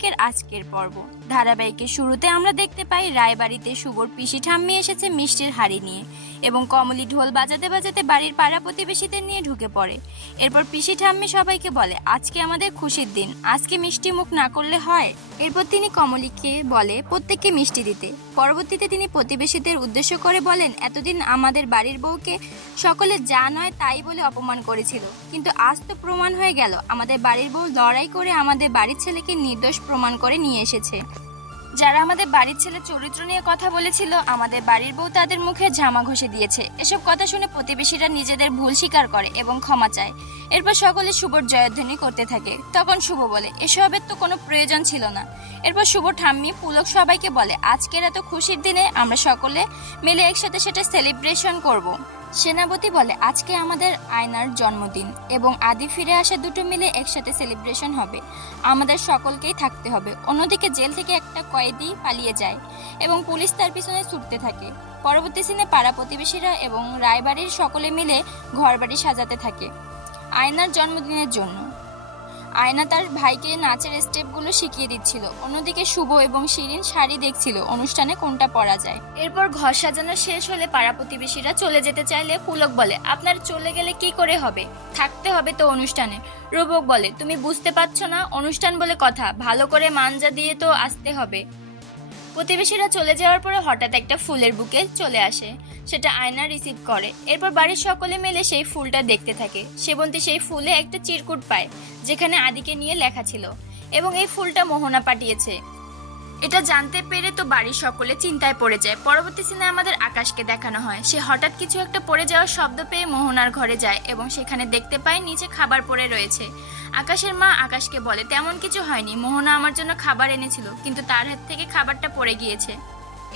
ধারাবাহিকের আজকের পর্ব। ধারাবাহিকের শুরুতে আমরা দেখতে পাই রায়বাড়িতে শুভর পিসি ঠাম্মি এসেছে মিষ্টির হাড়ি নিয়ে এবং কমলি ঢোল বাজাতে বাজাতে বাড়ির পাড়া প্রতিবেশীদের নিয়ে ঢুকে পড়ে। এরপর পিসি ঠাম্মি সবাইকে বলে আজকে আমাদের খুশির দিন, আজকে মিষ্টি মুখ না করলে হয়। এরপর তিনি কমলিকে বলে প্রত্যেককে মিষ্টি দিতে। পরবর্তীতে তিনি প্রতিবেশীদের উদ্দেশ্য করে বলেন এতদিন আমাদের বাড়ির বউকে সকলে যা নয় তাই বলে অপমান করেছিল, কিন্তু আজ তো প্রমাণ হয়ে গেল আমাদের বাড়ির বউ লড়াই করে আমাদের বাড়ির ছেলেকে নির্দোষ প্রমাণ করে নিয়ে এসেছে। যারা আমাদের বাড়ির ছেলে চরিত্র নিয়ে কথা বলেছিল আমাদের বাড়ির বউ তাদের মুখে ঝামা ঘষে দিয়েছে। এসব কথা শুনে প্রতিবেশীরা নিজেদের ভুল স্বীকার করে এবং ক্ষমা চায়। এরপর সকলে শুভর জয়ধ্বনি করতে থাকে। তখন শুভ বলে এসবের তো কোনো প্রয়োজন ছিল না। এরপর শুভ ঠাম্মি পুলক সবাইকে বলে আজকের এত খুশির দিনে আমরা সকলে মিলে একসাথে সেটা সেলিব্রেশন করব। সেনাপতি বলে আজকে আমাদের আয়নার জন্মদিন এবং আদি ফিরে আসা দুটো মিলে একসাথে সেলিব্রেশন হবে, আমাদের সকলকেই থাকতে হবে। অন্যদিকে জেল থেকে একটা কয়েদি পালিয়ে যায় এবং পুলিশ তার পিছনে ছুটতে থাকে। পরবর্তী সিনে পাড়া প্রতিবেশীরা এবং রায়বাড়ির সকলে মিলে ঘরবাড়ি সাজাতে থাকে আয়নার জন্মদিনের জন্য। আয়না তার ভাইকে নাচের স্টেপগুলো শিখিয়ে দিচ্ছিল, অন্যদিকে শুভ এবং শিরিন শাড়ি দেখছিল অনুষ্ঠানে কোনটা পরা যায়। এরপর ঘর সাজানো শেষ হলে পাড়া প্রতিবেশীরা চলে যেতে চাইলে পুলক বলে আপনার চলে গেলে কি করে হবে, থাকতে হবে তো অনুষ্ঠানে। রূপক বলে তুমি বুঝতে পারছো না, অনুষ্ঠান বলে কথা, ভালো করে মানজা দিয়ে তো আসতে হবে। প্রতিবেশীরা চলে যাওয়ার পরে হঠাৎ একটা ফুলের বুকে চলে আসে, সেটা আয়না রিসিভ করে। এরপর বাড়ির সকলে মিলে সেই ফুলটা দেখতে থাকে। সেবন্তী সেই ফুলে একটা চিরকুট পায় যেখানে আদিকে নিয়ে লেখা ছিল এবং এই ফুলটা মোহনা পাঠিয়েছে। এটা জানতে পেরে তো বাড়ির সকলে চিন্তায় পড়ে যায়। পরবর্তী সিনে আমাদের আকাশকে দেখানো হয়, সে হঠাৎ কিছু একটা পড়ে যাওয়ার শব্দ পেয়ে মোহনার ঘরে যায় এবং সেখানে দেখতে পায় নিচে খাবার পড়ে রয়েছে। আকাশের মা আকাশকে বলে তেমন কিছু হয়নি, মোহনা আমার জন্য খাবার এনেছিল কিন্তু তার হাত থেকে খাবারটা পড়ে গিয়েছে।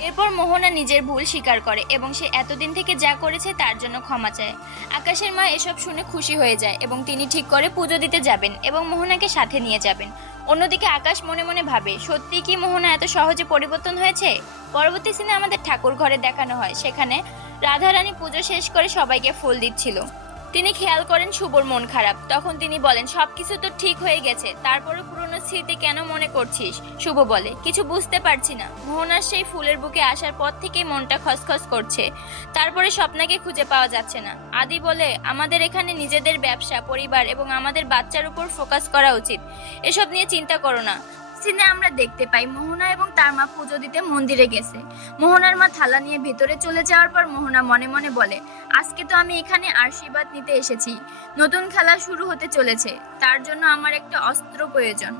এরপর মোহনা নিজের ভুল স্বীকার করে এবং সে এতদিন থেকে যা করেছে তার জন্য ক্ষমা চায়। আকাশের মা এসব শুনে খুশি হয়ে যায় এবং তিনি ঠিক করে পুজো দিতে যাবেন এবং মোহনাকে সাথে নিয়ে যাবেন। অন্যদিকে আকাশ মনে মনে ভাবে সত্যি কি মোহনা এত সহজে পরিবর্তন হয়েছে। পরবর্তী সিনে আমাদের ঠাকুর ঘরে দেখানো হয়, সেখানে রাধারানী পুজো শেষ করে সবাইকে ফুল দিচ্ছিল। তিনি খেয়াল করেন শুভর মন খারাপ। তখন তিনি বলেন সবকিছু তো ঠিক হয়ে গেছে, তারপরে পুরনো স্মৃতি কেন মনে করছিস। শুভ বলে কিছু বুঝতে পারছি না। মোহনার সেই ফুলের বুকে আসার পর থেকেই মনটা খসখস করছে, তারপরে স্বপ্নাকে খুঁজে পাওয়া যাচ্ছে না। আদি বলে আমাদের এখানে নিজেদের ব্যবসা, পরিবার এবং আমাদের বাচ্চার উপর ফোকাস করা উচিত, এসব নিয়ে চিন্তা করো না। সিনে আমরা দেখতে পাই মোহনা এবং তার মা পুজো দিতে মন্দিরে গেছে। মোহনার মা থালা নিয়ে ভেতরে চলে যাওয়ার পর মোহনা মনে মনে বলে আজকে তো আমি এখানে আশীর্বাদ নিতে এসেছি, নতুন খেলা শুরু হতে চলেছে, তার জন্য আমার একটা অস্ত্র প্রয়োজন।